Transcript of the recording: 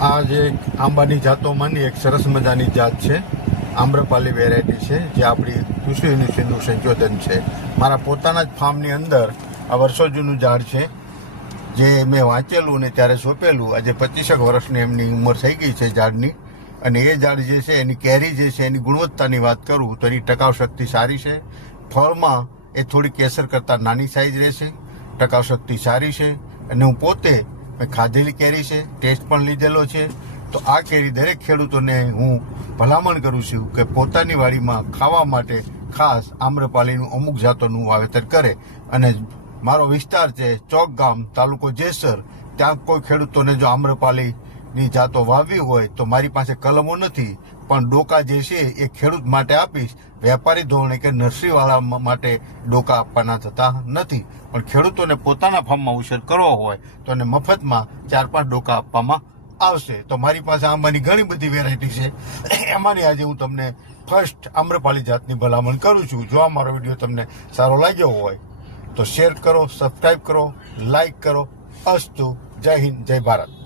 આ જે આંબાની જાતોમાંની એક સરસ મજાની જાત છે, આમ્રપાલી વેરાયટી છે, જે આપણી કૃષિ યુનિવર્સિટીનું સંશોધન છે. મારા પોતાના જ ફાર્મની અંદર આ વર્ષો જૂનું ઝાડ છે, જે મેં વાંચેલું ને ત્યારે સોંપેલું. આજે 25 વર્ષની એમની ઉંમર થઈ ગઈ છે ઝાડની. અને એ ઝાડ જે છે એની કેરી જે છે એની ગુણવત્તાની વાત કરું તો એની ટકાઉ શક્તિ સારી છે. ફળમાં એ થોડી કેસર કરતાં નાની સાઈઝ રહેશે, ટકાઉ શક્તિ સારી છે. અને હું પોતે મેં ખાધેલી કેરી છે, ટેસ્ટ પણ લીધેલો છે. તો આ કેરી દરેક ખેડૂતોને હું ભલામણ કરું છું કે પોતાની વાડીમાં ખાવા માટે ખાસ આમ્રપાલીનું અમુક જાતોનું વાવેતર કરે. અને મારો વિસ્તાર છે ચોક ગામ, તાલુકો જેસર. ત્યાં કોઈ ખેડૂતોને જો આમ્રપાલીની જાતો વાવવી હોય તો મારી પાસે કલમો નથી, પણ ડોકા જે છે એ ખેડૂત માટે આપીશ. વેપારી ધોરણે કે નર્સરીવાળા માટે ડોકા આપવાના થતા નથી, પણ ખેડૂતોને પોતાના ફાર્મમાં ઉછેર કરવો હોય તો એને મફતમાં 4-5 ડોકા આપવામાં આવશે. તો મારી પાસે આંબાની ઘણી બધી વેરાયટી છે, એમાંની આજે હું તમને ફર્સ્ટ આમ્રપાલી જાતની ભલામણ કરું છું. જો આ મારો વિડીયો તમને સારો લાગ્યો હોય તો શેર કરો, સબસ્ક્રાઈબ કરો, લાઈક કરો. અસ્તુ. જય હિન્દ, જય ભારત.